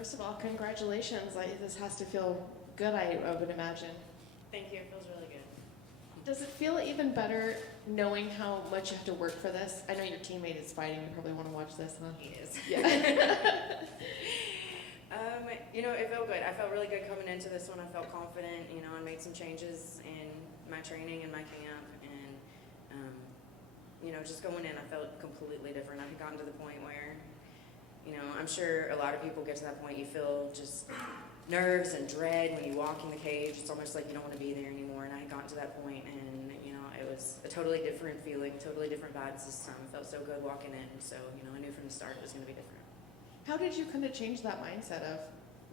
First of all, congratulations. This has to feel good, I would imagine. Thank you. It feels really good. Does it feel even better knowing how much you have to work for this? I know your teammate is fighting. You probably want to watch this, huh? He is. Yeah. It felt good. I felt really good coming into this one. I felt confident. I made some changes in my training and my camp, and just going in, I felt completely different. I had gotten to the point where, I'm sure a lot of people get to that point. You feel just nerves and dread when you walk in the cage. It's almost like you don't want to be there anymore. And I had gotten to that point, and it was a totally different feeling, totally different vibes this time. It felt so good walking in. So I knew from the start it was going to be different. How did you kind of change that mindset of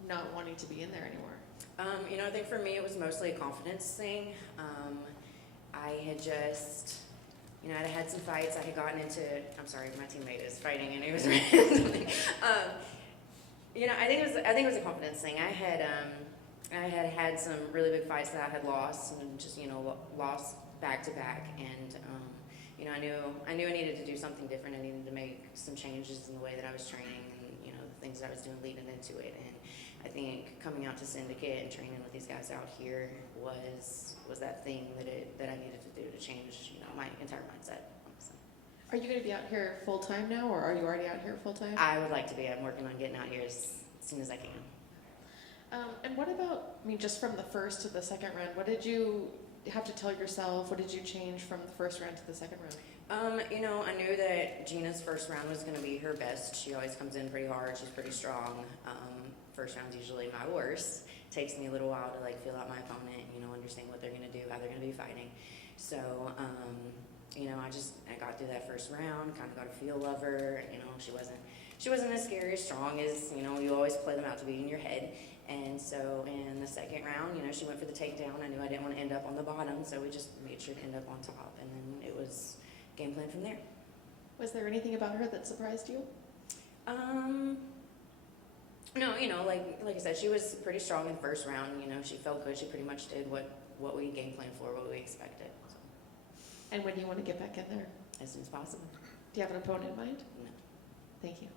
not wanting to be in there anymore? I think for me it was mostly a confidence thing. I had just, I had some fights. I had gotten into, I'm sorry, my teammate is fighting and he was something. I think it was a confidence thing. I had some really big fights that I had lost and just, lost back to back. And, I knew I needed to do something different. I needed to make some changes in the way that I was training and, the things that I was doing leading into it. And I think coming out to Syndicate and training with these guys out here was that thing that I needed to do to change, my entire mindset. Are you going to be out here full time now, or are you already out here full time? I would like to be. I'm working on getting out here as soon as I can. And what about, just from the first to the second round, what did you have to tell yourself? What did you change from the first round to the second round? I knew that Gina's first round was going to be her best. She always comes in pretty hard. She's pretty strong. First round's usually my worst. It takes me a little while to feel out my opponent, understand what they're going to do, how they're going to be fighting. So, I got through that first round, kind of got a feel of her. She wasn't as scary or strong as, you always play them out to be in your head. And so in the second round, she went for the takedown. I knew I didn't want to end up on the bottom, so we just made sure to end up on top. And then it was game plan from there. Was there anything about her that surprised you? No, like I said, she was pretty strong in the first round. She felt good. She pretty much did what we game planned for, what we expected. So. And when do you want to get back in there? As soon as possible. Do you have an opponent in mind? No. Thank you.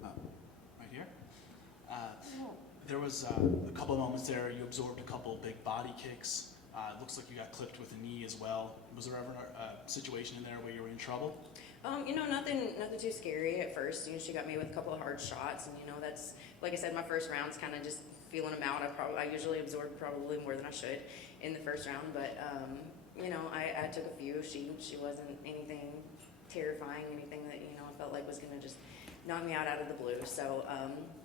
Right here. There was a couple of moments there. You absorbed a couple big body kicks. It looks like you got clipped with a knee as well. Was there ever a situation in there where you were in trouble? Nothing too scary at first. She got me with a couple of hard shots, and that's, like I said, my first round's kind of just feeling them out. I usually absorb probably more than I should in the first round, but I took a few. She wasn't anything terrifying, anything that I felt like was gonna just knock me out of the blue. So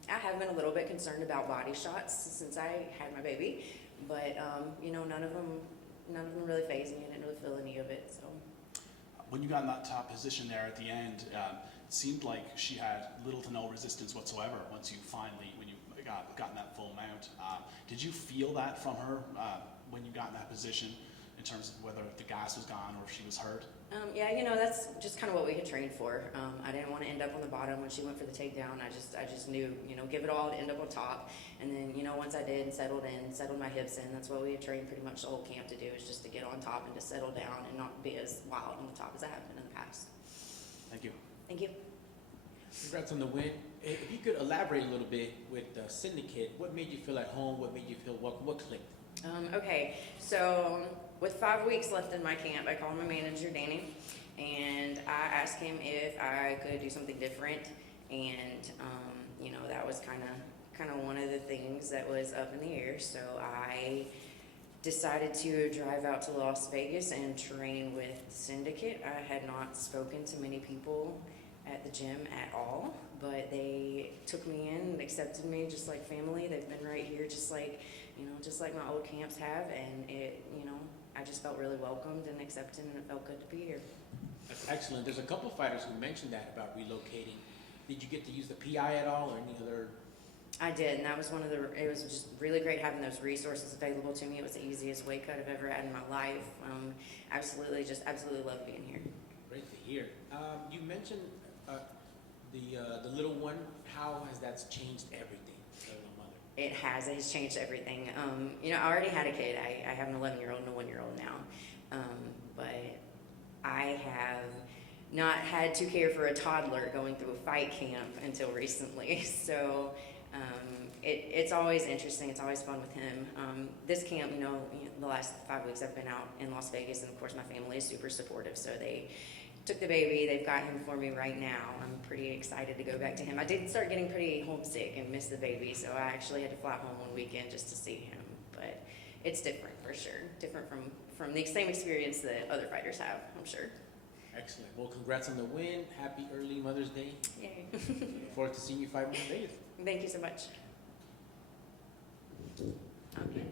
I have been a little bit concerned about body shots since I had my baby, but none of them really fazed me. I didn't really feel any of it. So. When you got in that top position there at the end, it seemed like she had little to no resistance whatsoever once you finally, when you gotten that full mount. Did you feel that from her when you got in that position in terms of whether the gas was gone or if she was hurt? Yeah, that's just kind of what we had trained for. I didn't want to end up on the bottom when she went for the takedown. I just knew, give it all to end up on top. And then, once I did and settled my hips in, that's what we had trained pretty much the whole camp to do, is just to get on top and to settle down and not be as wild on the top as I have been in the past. Thank you. Thank you. Congrats on the win. If you could elaborate a little bit with the Syndicate, what made you feel at home? What made you feel, what clicked? Okay, so with 5 weeks left in my camp, I called my manager, Danny, and I asked him if I could do something different, and that was kind of one of the things that was up in the air. So I decided to drive out to Las Vegas and train with Syndicate. I had not spoken to many people at the gym at all, but they took me in and accepted me just like family. They've been right here just like my old camps have, and I just felt really welcomed and accepted, and it felt good to be here. That's excellent. There's a couple fighters who mentioned that about relocating. Did you get to use the PI at all or any other? I did, and that was it was just really great having those resources available to me. It was the easiest weight cut I've ever had in my life. Absolutely love being here. Great to hear. You mentioned the little one. How has that changed everything for the mother? It has changed everything. I already had a kid. I have an 11-year-old and a 1-year-old now. But I have not had to care for a toddler going through a fight camp until recently. So it's always interesting. It's always fun with him. This camp, the last 5 weeks I've been out in Las Vegas, and of course my family is super supportive. So they took the baby. They've got him for me right now. I'm pretty excited to go back to him. I did start getting pretty homesick and miss the baby, so I actually had to fly home one weekend just to see him. But it's different for sure. Different from the same experience that other fighters have, I'm sure. Excellent. Well, congrats on the win. Happy early Mother's Day. Yay. Look forward to seeing you fight more in Vegas. Thank you so much. Okay.